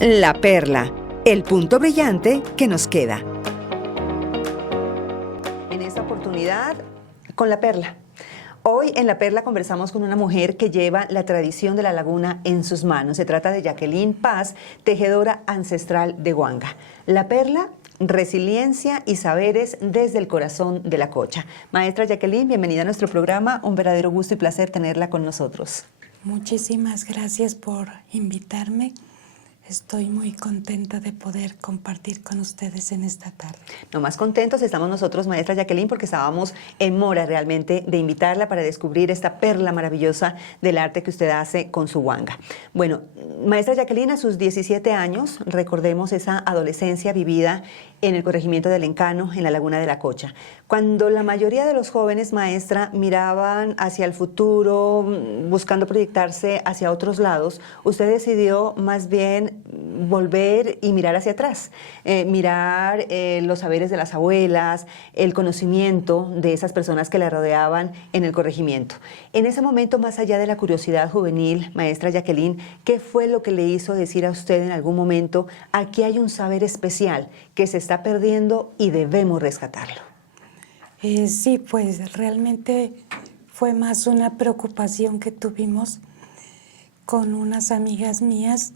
La perla, el punto brillante que nos queda. En esta oportunidad, con la perla. Hoy en La Perla conversamos con una mujer que lleva la tradición de la laguna en sus manos. Se trata de Jacqueline Paz, tejedora ancestral de Huanga. La Perla, resiliencia y saberes desde el corazón de la cocha. Maestra Jacqueline, bienvenida a nuestro programa. Un verdadero gusto y placer tenerla con nosotros. Muchísimas gracias por invitarme. Estoy muy contenta de poder compartir con ustedes en esta tarde. No más contentos estamos nosotros, maestra Jacqueline, porque estábamos en mora realmente de invitarla para descubrir esta perla maravillosa del arte que usted hace con su huanga. Bueno, maestra Jacqueline, a sus 17 años, recordemos esa adolescencia vivida en el corregimiento del Encano, en la Laguna de la Cocha. Cuando la mayoría de los jóvenes, maestra, miraban hacia el futuro, buscando proyectarse hacia otros lados, usted decidió más bien volver y mirar hacia atrás, mirar los saberes de las abuelas, el conocimiento de esas personas que la rodeaban en el corregimiento. En ese momento, más allá de la curiosidad juvenil, maestra Jacqueline, ¿qué fue lo que le hizo decir a usted en algún momento, aquí hay un saber especial que se está perdiendo y debemos rescatarlo? Sí, pues realmente fue más una preocupación que tuvimos con unas amigas mías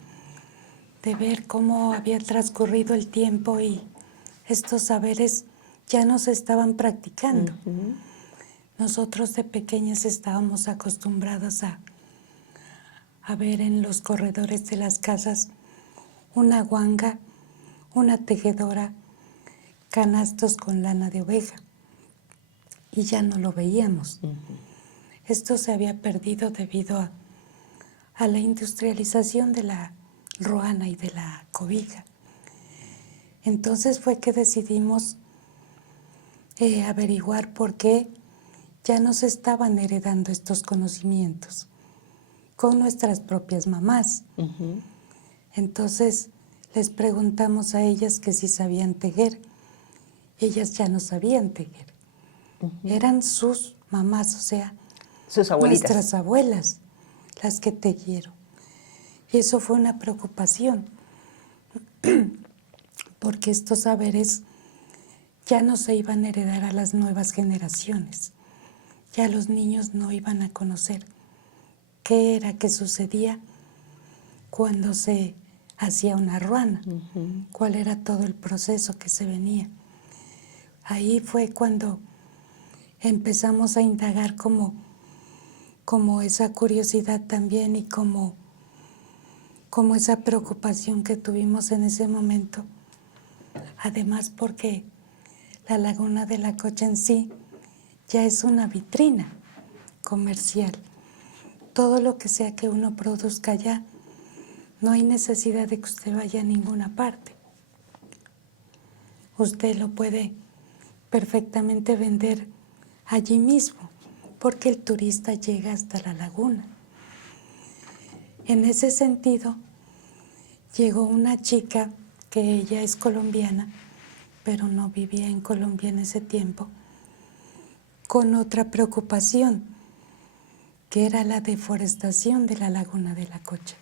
de ver cómo había transcurrido el tiempo y estos saberes ya no se estaban practicando. Nosotros de pequeñas estábamos acostumbradas a ver en los corredores de las casas una huanga, una tejedora, canastos con lana de oveja, y ya no lo veíamos. Esto se había perdido debido a la industrialización de la ruana y de la cobija. Entonces fue que decidimos averiguar por qué ya nos estaban heredando estos conocimientos con nuestras propias mamás. Entonces les preguntamos a ellas que si sabían tejer. Ellas ya no sabían tejer. Eran sus mamás, o sea, sus abuelitas, nuestras abuelas, las que tejieron. Y eso fue una preocupación, porque estos saberes ya no se iban a heredar a las nuevas generaciones. Ya los niños no iban a conocer qué era que sucedía cuando se hacía una ruana, cuál era todo el proceso que se venía. Ahí fue cuando empezamos a indagar como esa curiosidad también y como esa preocupación que tuvimos en ese momento. Además porque la Laguna de la Cocha en sí ya es una vitrina comercial. Todo lo que sea que uno produzca allá, no hay necesidad de que usted vaya a ninguna parte. Usted lo puede perfectamente vender allí mismo, porque el turista llega hasta la laguna. En ese sentido, llegó una chica que ella es colombiana, pero no vivía en Colombia en ese tiempo, con otra preocupación, que era la deforestación de la Laguna de la Cocha.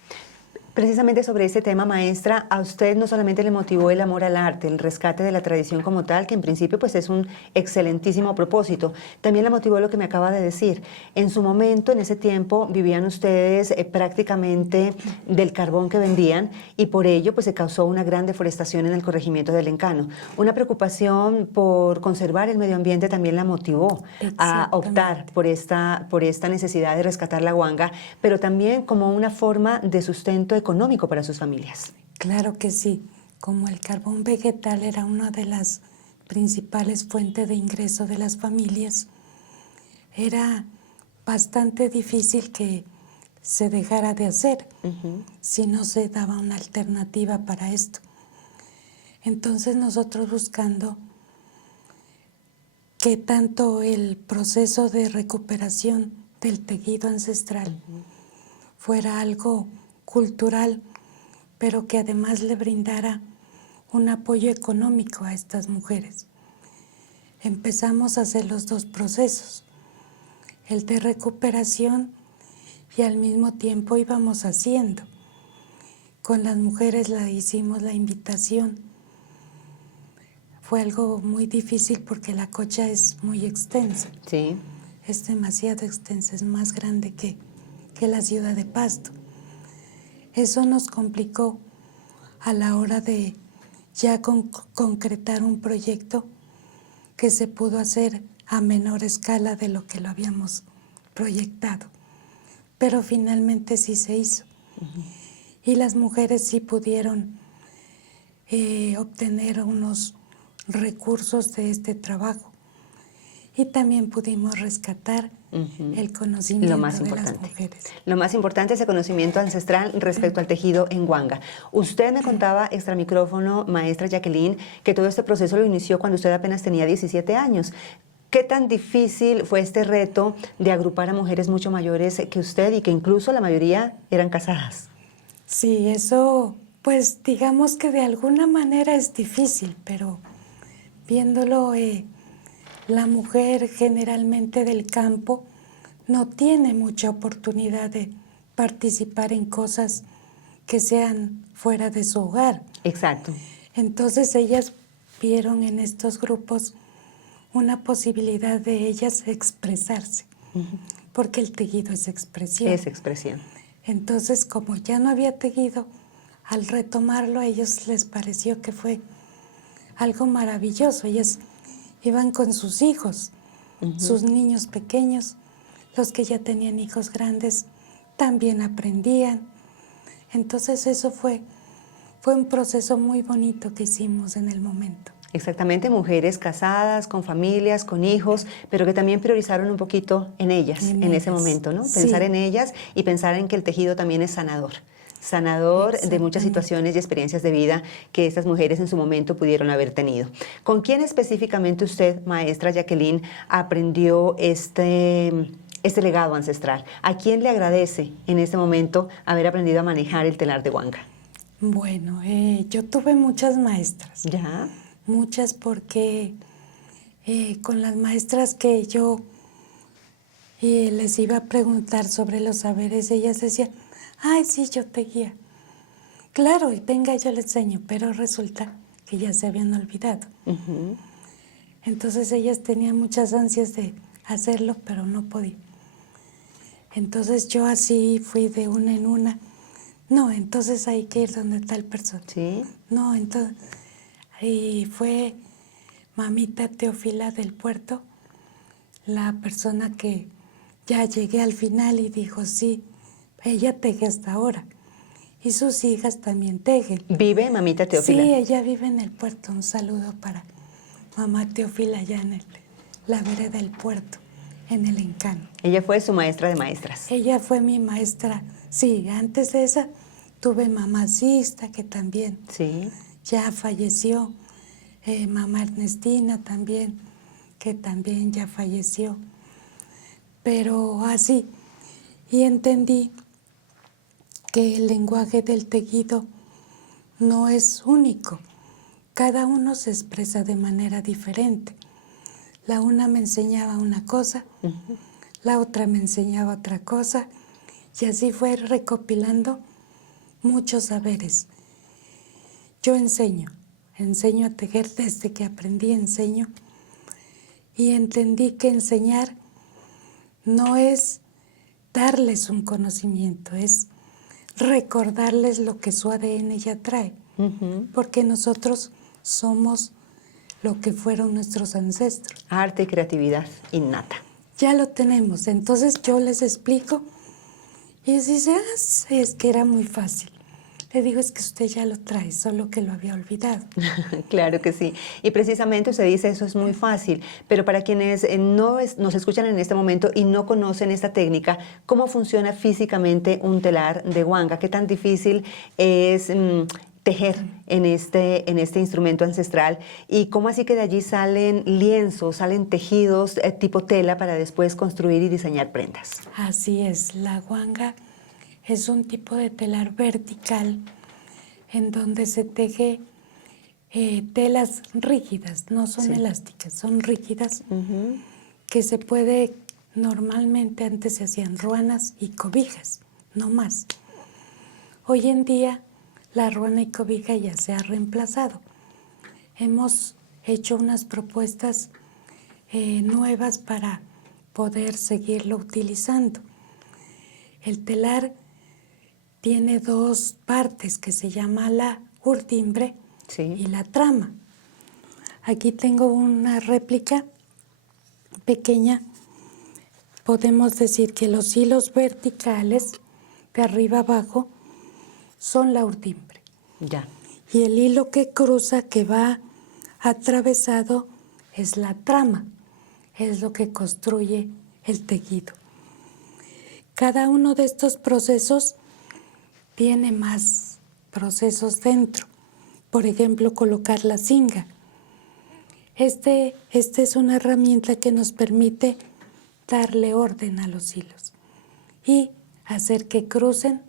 Precisamente sobre este tema, maestra, a usted no solamente le motivó el amor al arte, el rescate de la tradición como tal, que en principio pues es un excelentísimo propósito, también le motivó lo que me acaba de decir. En su momento, en ese tiempo, vivían ustedes prácticamente del carbón que vendían y por ello pues se causó una gran deforestación en el corregimiento del Encano. Una preocupación por conservar el medio ambiente también la motivó a optar por esta necesidad de rescatar la huanga, pero también como una forma de sustento económico para sus familias. Claro que sí, como el carbón vegetal era una de las principales fuentes de ingreso de las familias, era bastante difícil que se dejara de hacer si no se daba una alternativa para esto. Entonces nosotros buscando que tanto el proceso de recuperación del tejido ancestral fuera algo cultural, pero que además le brindara un apoyo económico a estas mujeres. Empezamos a hacer los dos procesos, el de recuperación y al mismo tiempo íbamos haciendo con las mujeres hicimos la invitación. Fue algo muy difícil porque la cocha es muy extensa. Sí. Es demasiado extensa, es más grande que la ciudad de Pasto. Eso nos complicó a la hora de ya concretar un proyecto que se pudo hacer a menor escala de lo que lo habíamos proyectado. Pero finalmente sí se hizo. Y las mujeres sí pudieron obtener unos recursos de este trabajo. Y también pudimos rescatar el conocimiento de las mujeres. Lo más importante es el conocimiento ancestral respecto al tejido en Huanga. Usted me contaba, extra micrófono, maestra Jacqueline, que todo este proceso lo inició cuando usted apenas tenía 17 años. ¿Qué tan difícil fue este reto de agrupar a mujeres mucho mayores que usted y que incluso la mayoría eran casadas? Sí, eso, pues digamos que de alguna manera es difícil, pero viéndolo, la mujer generalmente del campo no tiene mucha oportunidad de participar en cosas que sean fuera de su hogar. Exacto. Entonces ellas vieron en estos grupos una posibilidad de ellas expresarse, porque el tejido es expresión. Es expresión. Entonces, como ya no había tejido, al retomarlo a ellos les pareció que fue algo maravilloso. Ellas iban con sus hijos, sus niños pequeños, los que ya tenían hijos grandes también aprendían. Entonces eso fue un proceso muy bonito que hicimos en el momento. Exactamente, mujeres casadas, con familias, con hijos, pero que también priorizaron un poquito en ellas, en ese momento, ¿no? Sí. Pensar en ellas y pensar en que el tejido también es sanador de muchas situaciones y experiencias de vida que estas mujeres en su momento pudieron haber tenido. ¿Con quién específicamente usted, maestra Jacqueline, aprendió este legado ancestral? ¿A quién le agradece en este momento haber aprendido a manejar el telar de Huanga? Bueno, yo tuve muchas maestras. ¿Ya? Muchas porque con las maestras que yo les iba a preguntar sobre los saberes, ellas decían, ay, sí, yo tejía. Claro, y venga, yo le enseño, pero resulta que ya se habían olvidado. Entonces ellas tenían muchas ansias de hacerlo, pero no podían. Entonces yo así fui de una en una. No, entonces hay que ir donde tal persona. Sí. No, entonces... Y fue mamita Teófila del Puerto, la persona que ya llegué al final y dijo, sí, ella teje hasta ahora. Y sus hijas también tejen. ¿Vive mamita Teófila? Sí, ella vive en el puerto. Un saludo para mamá Teófila allá en la vereda del puerto, en el Encano. Ella fue su maestra de maestras. Ella fue mi maestra. Sí, antes de esa tuve mamá Sista, que también ya falleció. Mamá Ernestina también, que también ya falleció. Pero así, y entendí que el lenguaje del tejido no es único. Cada uno se expresa de manera diferente. La una me enseñaba una cosa, la otra me enseñaba otra cosa, y así fue recopilando muchos saberes. Yo enseño a tejer desde que aprendí, enseño, y entendí que enseñar no es darles un conocimiento, es recordarles lo que su ADN ya trae, porque nosotros somos lo que fueron nuestros ancestros. Arte y creatividad innata. Ya lo tenemos, entonces yo les explico y dice, es que era muy fácil. Le digo, es que usted ya lo trae, solo que lo había olvidado. Claro que sí. Y precisamente usted dice, eso es muy fácil, pero para quienes nos escuchan en este momento y no conocen esta técnica, ¿cómo funciona físicamente un telar de Huanga? ¿Qué tan difícil es tejer en este instrumento ancestral? ¿Y cómo así que de allí salen lienzos, salen tejidos tipo tela para después construir y diseñar prendas? Así es, la Huanga es un tipo de telar vertical en donde se teje telas rígidas, no son elásticas, son rígidas, que se puede, normalmente antes se hacían ruanas y cobijas, no más. Hoy en día la ruana y cobija ya se ha reemplazado. Hemos hecho unas propuestas nuevas para poder seguirlo utilizando. El telar tiene dos partes que se llama la urdimbre y la trama. Aquí tengo una réplica pequeña. Podemos decir que los hilos verticales de arriba abajo son la urdimbre. Ya. Y el hilo que cruza, que va atravesado, es la trama. Es lo que construye el tejido. Cada uno de estos procesos tiene más procesos dentro. Por ejemplo, colocar la cinga. Este es una herramienta que nos permite darle orden a los hilos y hacer que crucen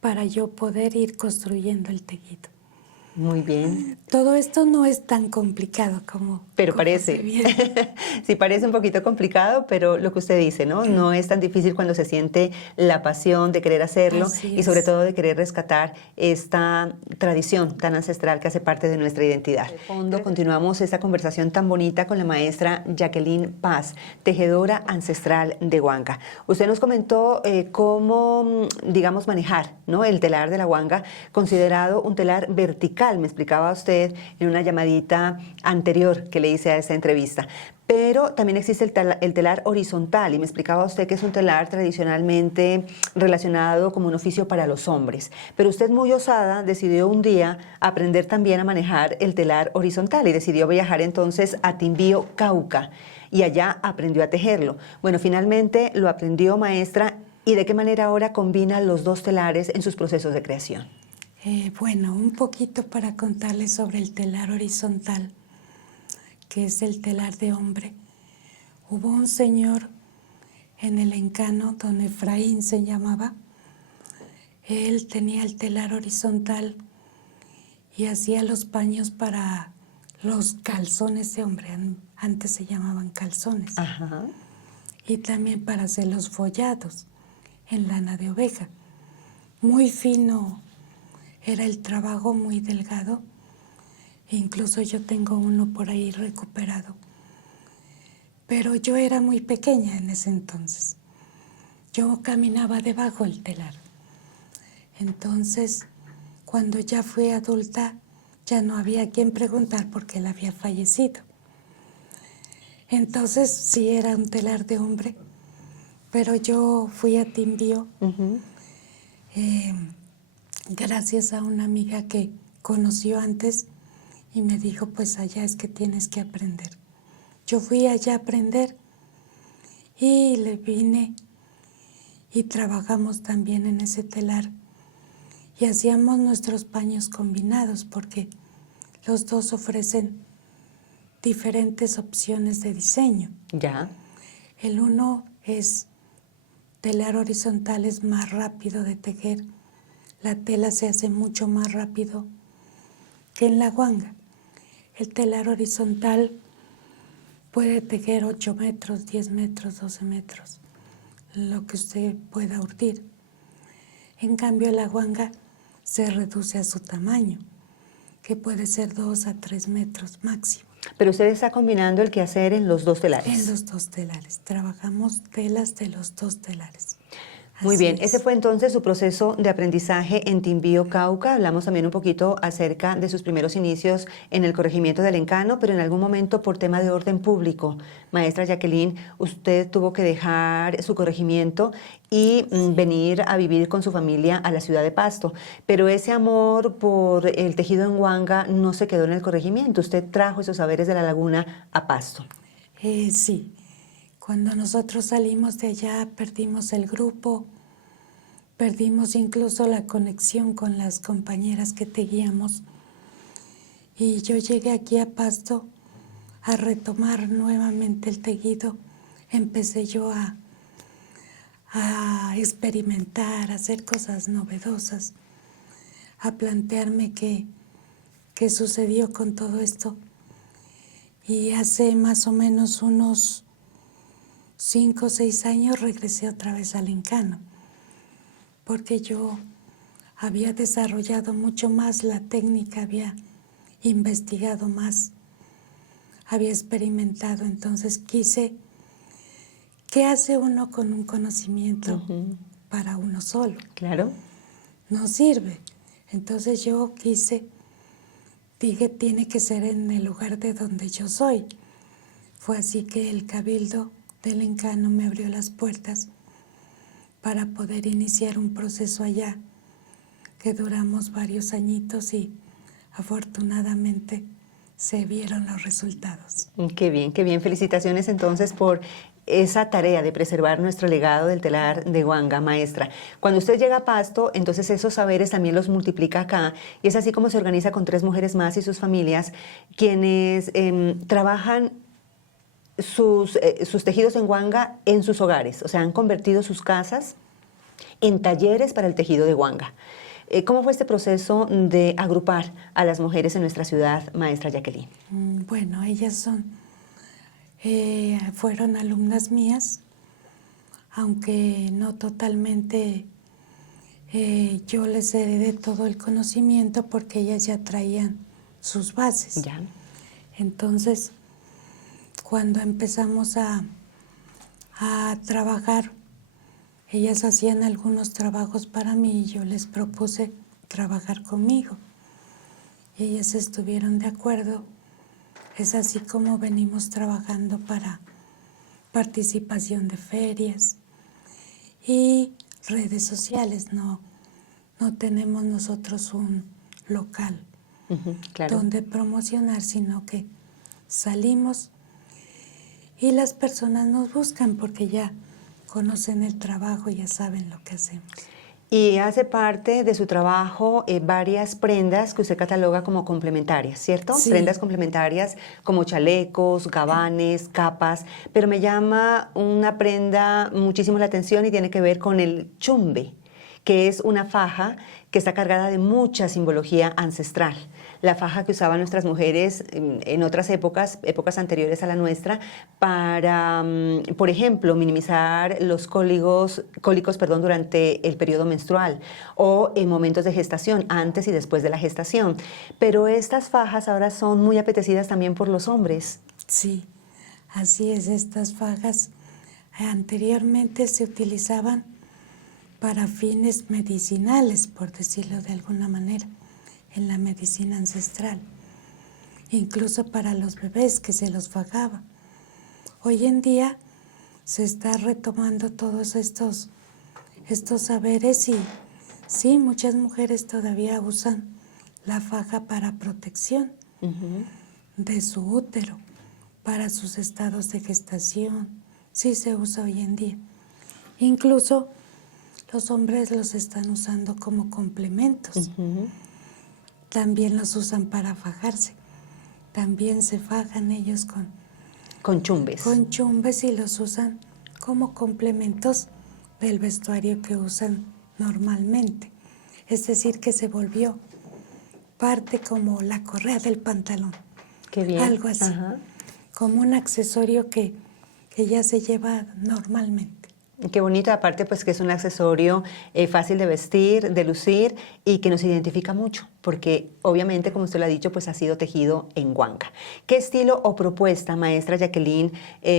para yo poder ir construyendo el tejido. Muy bien. Todo esto no es tan complicado como... Pero parece. Sí, parece un poquito complicado, pero lo que usted dice, ¿no? No es tan difícil cuando se siente la pasión de querer hacerlo y sobre todo de querer rescatar esta tradición tan ancestral que hace parte de nuestra identidad. De fondo, continuamos esta conversación tan bonita con la maestra Jacqueline Paz, tejedora ancestral de Huanga. Usted nos comentó cómo, digamos, manejar, ¿no?, el telar de la Huanga, considerado un telar vertical. Me explicaba usted en una llamadita anterior que le hice a esta entrevista. Pero también existe el telar horizontal y me explicaba usted que es un telar tradicionalmente relacionado como un oficio para los hombres. Pero usted, muy osada, decidió un día aprender también a manejar el telar horizontal y decidió viajar entonces a Timbío, Cauca, y allá aprendió a tejerlo. Bueno, finalmente lo aprendió, maestra, ¿y de qué manera ahora combina los dos telares en sus procesos de creación? Bueno, un poquito para contarles sobre el telar horizontal, que es el telar de hombre. Hubo un señor en el Encano, don Efraín se llamaba. Él tenía el telar horizontal y hacía los paños para los calzones de hombre, antes se llamaban calzones. Ajá. Y también para hacer los follados en lana de oveja. Muy fino. Era el trabajo, muy delgado, incluso yo tengo uno por ahí recuperado. Pero yo era muy pequeña en ese entonces. Yo caminaba debajo del telar. Entonces, cuando ya fui adulta, ya no había quien preguntar por qué él había fallecido. Entonces, sí era un telar de hombre, pero yo fui a Timbío. Gracias a una amiga que conoció antes y me dijo, pues allá es que tienes que aprender. Yo fui allá a aprender y le vine y trabajamos también en ese telar y hacíamos nuestros paños combinados porque los dos ofrecen diferentes opciones de diseño. Ya. El uno es telar horizontal, es más rápido de tejer. La tela se hace mucho más rápido que en la Huanga. El telar horizontal puede tejer 8 metros, 10 metros, 12 metros, lo que usted pueda urdir. En cambio, la Huanga se reduce a su tamaño, que puede ser 2 a 3 metros máximo. Pero usted está combinando el quehacer en los dos telares. En los dos telares. Trabajamos telas de los dos telares. Muy bien, ese fue entonces su proceso de aprendizaje en Timbío, Cauca. Hablamos también un poquito acerca de sus primeros inicios en el corregimiento del Encano, pero en algún momento por tema de orden público, maestra Jacqueline, usted tuvo que dejar su corregimiento y venir a vivir con su familia a la ciudad de Pasto. Pero ese amor por el tejido en Huanga no se quedó en el corregimiento. Usted trajo esos saberes de la laguna a Pasto. Sí. Cuando nosotros salimos de allá, perdimos el grupo, perdimos incluso la conexión con las compañeras que tejíamos. Y yo llegué aquí a Pasto a retomar nuevamente el tejido. Empecé yo a experimentar, a hacer cosas novedosas, a plantearme qué sucedió con todo esto. Y hace más o menos unos 5 o 6 años regresé otra vez al Encano, porque yo había desarrollado mucho más la técnica, había investigado más, había experimentado, entonces quise, ¿qué hace uno con un conocimiento para uno solo? Claro. No sirve. Entonces yo dije, tiene que ser en el lugar de donde yo soy. Fue así que el Cabildo del Encano me abrió las puertas para poder iniciar un proceso allá, que duramos varios añitos y afortunadamente se vieron los resultados. Qué bien, qué bien. Felicitaciones entonces por esa tarea de preservar nuestro legado del telar de Huanga, maestra. Cuando usted llega a Pasto, entonces esos saberes también los multiplica acá y es así como se organiza con 3 mujeres más y sus familias, quienes trabajan sus tejidos en Huanga en sus hogares, o sea, han convertido sus casas en talleres para el tejido de Huanga. ¿Cómo fue este proceso de agrupar a las mujeres en nuestra ciudad, maestra Jacqueline? Bueno, ellas fueron alumnas mías, aunque no totalmente yo les heredé todo el conocimiento porque ellas ya traían sus bases. Ya. Entonces, cuando empezamos a trabajar, ellas hacían algunos trabajos para mí y yo les propuse trabajar conmigo. Y ellas estuvieron de acuerdo. Es así como venimos trabajando para participación de ferias y redes sociales. No tenemos nosotros un local Claro. donde promocionar, sino que salimos y las personas nos buscan porque ya conocen el trabajo y ya saben lo que hacemos. Y hace parte de su trabajo varias prendas que usted cataloga como complementarias, ¿cierto? Sí. Prendas complementarias como chalecos, gabanes, capas, pero me llama una prenda muchísimo la atención y tiene que ver con el chumbe, que es una faja que está cargada de mucha simbología ancestral. La faja que usaban nuestras mujeres en otras épocas anteriores a la nuestra, para, por ejemplo, minimizar los cólicos, durante el periodo menstrual o en momentos de gestación, antes y después de la gestación. Pero estas fajas ahora son muy apetecidas también por los hombres. Sí, así es, estas fajas anteriormente se utilizaban para fines medicinales, por decirlo de alguna manera, en la medicina ancestral, incluso para los bebés que se los fajaba. Hoy en día se está retomando todos estos saberes y sí, muchas mujeres todavía usan la faja para protección de su útero, para sus estados de gestación. Sí se usa hoy en día. Incluso los hombres los están usando como complementos. También los usan para fajarse. También se fajan ellos con chumbes. Con chumbes y los usan como complementos del vestuario que usan normalmente. Es decir, que se volvió parte como la correa del pantalón. Qué bien. Algo así. Como un accesorio que ya se lleva normalmente. Qué bonito, aparte pues que es un accesorio fácil de vestir, de lucir y que nos identifica mucho, porque obviamente, como usted lo ha dicho, pues ha sido tejido en Huanga. ¿Qué estilo o propuesta, maestra Jacqueline,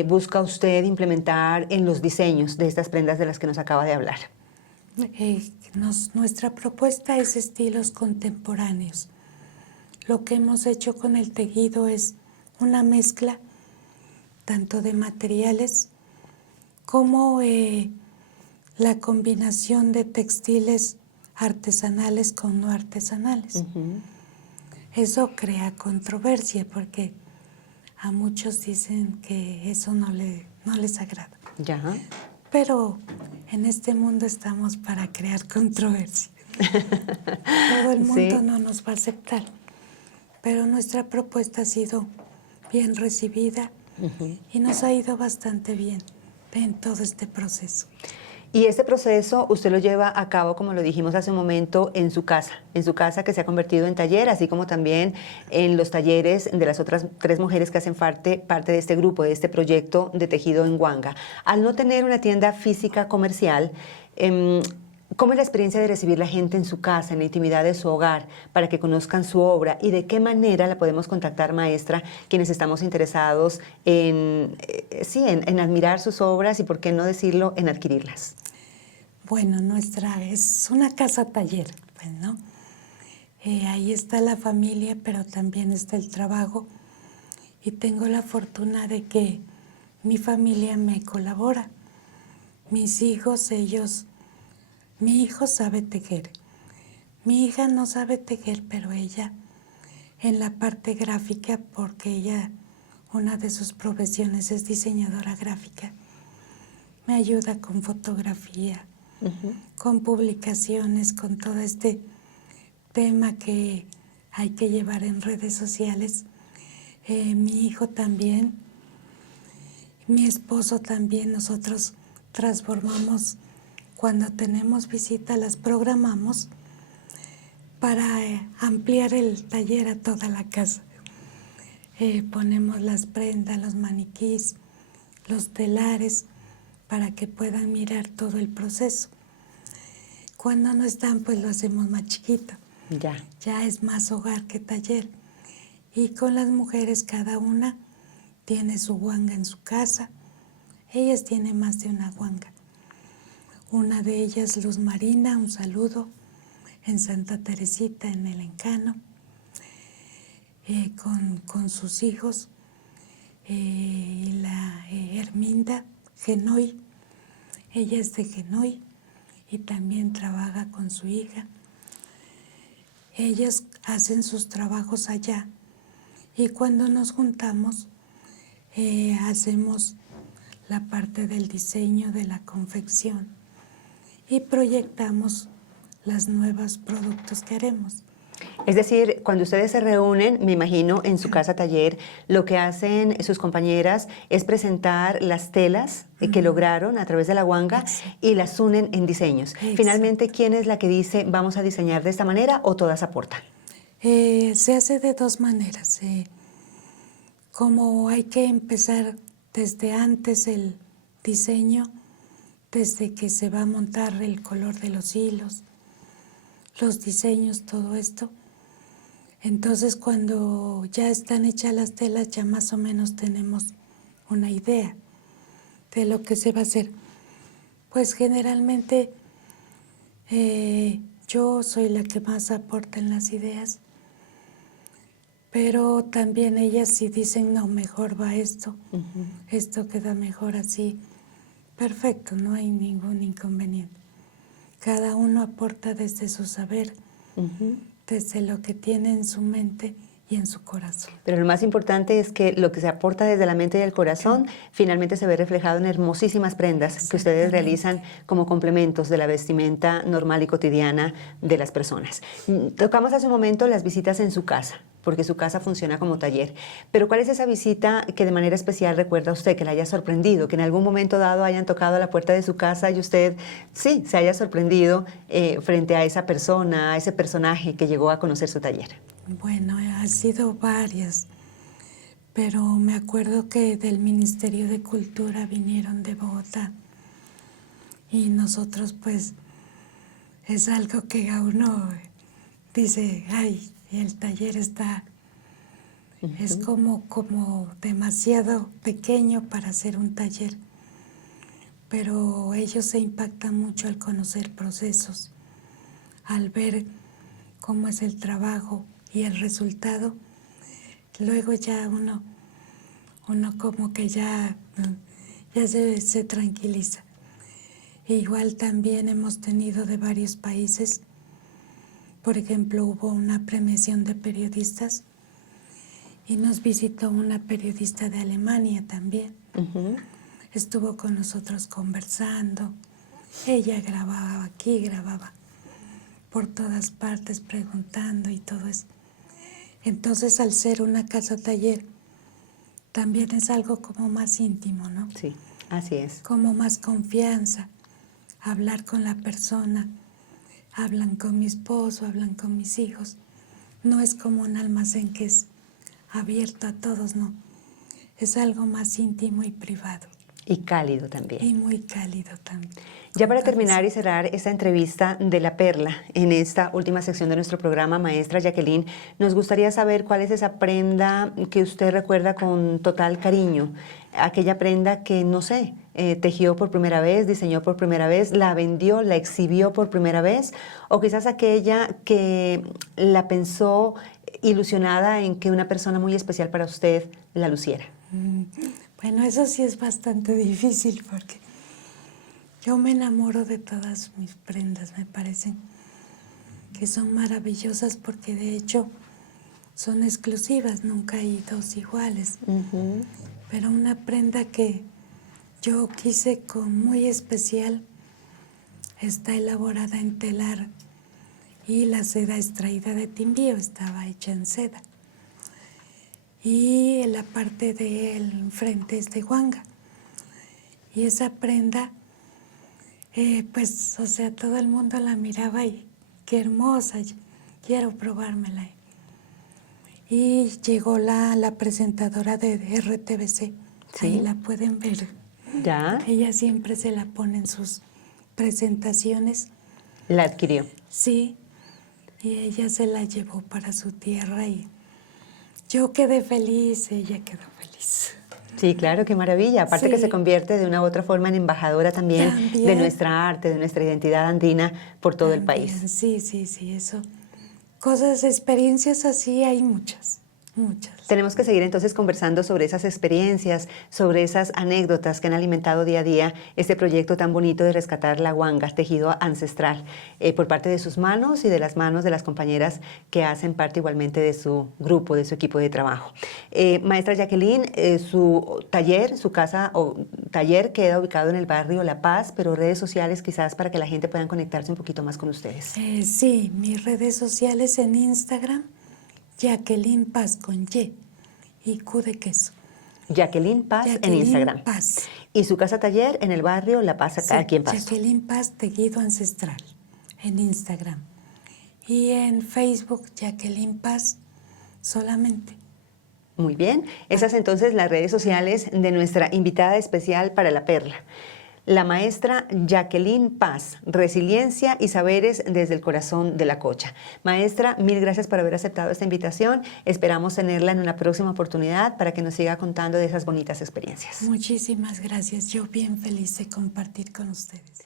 busca usted implementar en los diseños de estas prendas de las que nos acaba de hablar? Nuestra propuesta es estilos contemporáneos. Lo que hemos hecho con el tejido es una mezcla tanto de materiales como la combinación de textiles artesanales con no artesanales. Eso crea controversia porque a muchos dicen que eso no les agrada. Ya. Pero en este mundo estamos para crear controversia. Todo el mundo no nos va a aceptar. Pero nuestra propuesta ha sido bien recibida y nos ha ido bastante bien en todo este proceso. Y este proceso usted lo lleva a cabo, como lo dijimos hace un momento, en su casa que se ha convertido en taller, así como también en los talleres de las otras 3 mujeres que hacen parte de este grupo, de este proyecto de tejido en Huanga. Al no tener una tienda física comercial, ¿Cómo es la experiencia de recibir la gente en su casa, en la intimidad de su hogar, para que conozcan su obra? ¿Y de qué manera la podemos contactar, maestra, quienes estamos interesados en admirar sus obras y, por qué no decirlo, en adquirirlas? Bueno, nuestra es una casa taller, pues, ¿no? Ahí está la familia, pero también está el trabajo. Y tengo la fortuna de que mi familia me colabora. Mis hijos, mi hijo sabe tejer. Mi hija no sabe tejer, pero ella en la parte gráfica, porque ella, una de sus profesiones es diseñadora gráfica, me ayuda con fotografía, con publicaciones, con todo este tema que hay que llevar en redes sociales. Mi hijo también, mi esposo también, nosotros transformamos, cuando tenemos visita las programamos para ampliar el taller a toda la casa. Ponemos las prendas, los maniquís, los telares, para que puedan mirar todo el proceso. Cuando no están, pues lo hacemos más chiquito. Ya es más hogar que taller. Y con las mujeres, cada una tiene su guanga en su casa. Ellas tienen más de una guanga. Una de ellas, Luz Marina, un saludo, en Santa Teresita, en el Encano, con sus hijos, la Herminda Genoy, ella es de Genoy y también trabaja con su hija. Ellas hacen sus trabajos allá y cuando nos juntamos hacemos la parte del diseño, de la confección y proyectamos los nuevos productos que haremos. Es decir, cuando ustedes se reúnen, me imagino, en su casa taller, lo que hacen sus compañeras es presentar las telas que lograron a través de la guanga y las unen en diseños. Finalmente, ¿quién es la que dice vamos a diseñar de esta manera o todas aportan? Se hace de dos maneras. Como hay que empezar desde antes el diseño, desde que se va a montar el color de los hilos, los diseños, todo esto. Entonces, cuando ya están hechas las telas, ya más o menos tenemos una idea de lo que se va a hacer. Pues generalmente yo soy la que más aporta en las ideas, pero también ellas si dicen, no, mejor va esto, esto queda mejor así, perfecto, no hay ningún inconveniente. Cada uno aporta desde su saber, desde lo que tiene en su mente y en su corazón. Pero lo más importante es que lo que se aporta desde la mente y el corazón finalmente se ve reflejado en hermosísimas prendas que ustedes realizan como complementos de la vestimenta normal y cotidiana de las personas. Tocamos hace un momento las visitas en su casa, porque su casa funciona como taller. Pero ¿cuál es esa visita que de manera especial recuerda usted, que la haya sorprendido, que en algún momento dado hayan tocado a la puerta de su casa y usted, sí, se haya sorprendido frente a esa persona, a ese personaje que llegó a conocer su taller? Bueno, han sido varias, pero me acuerdo que del Ministerio de Cultura vinieron de Bogotá y nosotros pues es algo que a uno dice, ay, el taller está, es como demasiado pequeño para hacer un taller, pero ellos se impactan mucho al conocer procesos, al ver cómo es el trabajo y el resultado. Luego ya uno como que ya se tranquiliza. Igual también hemos tenido de varios países. Por ejemplo, hubo una premiación de periodistas y nos visitó una periodista de Alemania también. Estuvo con nosotros conversando. Ella grababa aquí, grababa por todas partes, preguntando y todo eso. Entonces, al ser una casa taller, también es algo como más íntimo, ¿no? Sí, así es. Como más confianza, hablar con la persona. Hablan con mi esposo, hablan con mis hijos. No es como un almacén que es abierto a todos, no. Es algo más íntimo y privado. Y cálido también. Y muy cálido también. Ya para terminar y cerrar esta entrevista de la perla, en esta última sección de nuestro programa, maestra Jacqueline, nos gustaría saber cuál es esa prenda que usted recuerda con total cariño, aquella prenda que, no sé, tejió por primera vez, diseñó por primera vez, la vendió, la exhibió por primera vez, o quizás aquella que la pensó ilusionada en que una persona muy especial para usted la luciera. Bueno, eso sí es bastante difícil porque yo me enamoro de todas mis prendas, me parecen que son maravillosas porque de hecho son exclusivas, nunca hay dos iguales. Pero una prenda que yo quise con muy especial está elaborada en telar y la seda extraída de Timbío, estaba hecha en seda. Y en la parte del frente es de Huanga. Y esa prenda, pues, o sea, todo el mundo la miraba y qué hermosa, quiero probármela. Y llegó la presentadora de RTBC, ¿Sí? Ahí la pueden ver. ¿Ya? Ella siempre se la pone en sus presentaciones. La adquirió. Sí, y ella se la llevó para su tierra y yo quedé feliz, ella quedó feliz. Sí, claro, qué maravilla. Aparte Sí. que se convierte de una u otra forma en embajadora también de nuestra arte, de nuestra identidad andina por todo el país. Sí, eso. Cosas, experiencias así hay muchas, muchas. Tenemos que seguir entonces conversando sobre esas experiencias, sobre esas anécdotas que han alimentado día a día este proyecto tan bonito de rescatar la huanga, tejido ancestral, por parte de sus manos y de las manos de las compañeras que hacen parte igualmente de su grupo, de su equipo de trabajo. Maestra Jacqueline, su taller, su casa o taller queda ubicado en el barrio La Paz, pero redes sociales quizás para que la gente pueda conectarse un poquito más con ustedes. Sí, mis redes sociales en Instagram, Jacqueline Paz con Y Q de queso. Jacqueline Paz en Instagram. Paz. Y su casa taller en el barrio La Paz, acá, Sí, aquí en Pasto. Jacqueline Paz Tejido Ancestral en Instagram. Y en Facebook, Jacqueline Paz solamente. Muy bien. Esas entonces las redes sociales de nuestra invitada especial para la perla. La maestra Jacqueline Paz, Resiliencia y Saberes desde el Corazón de la Cocha. Maestra, mil gracias por haber aceptado esta invitación. Esperamos tenerla en una próxima oportunidad para que nos siga contando de esas bonitas experiencias. Muchísimas gracias. Yo bien feliz de compartir con ustedes.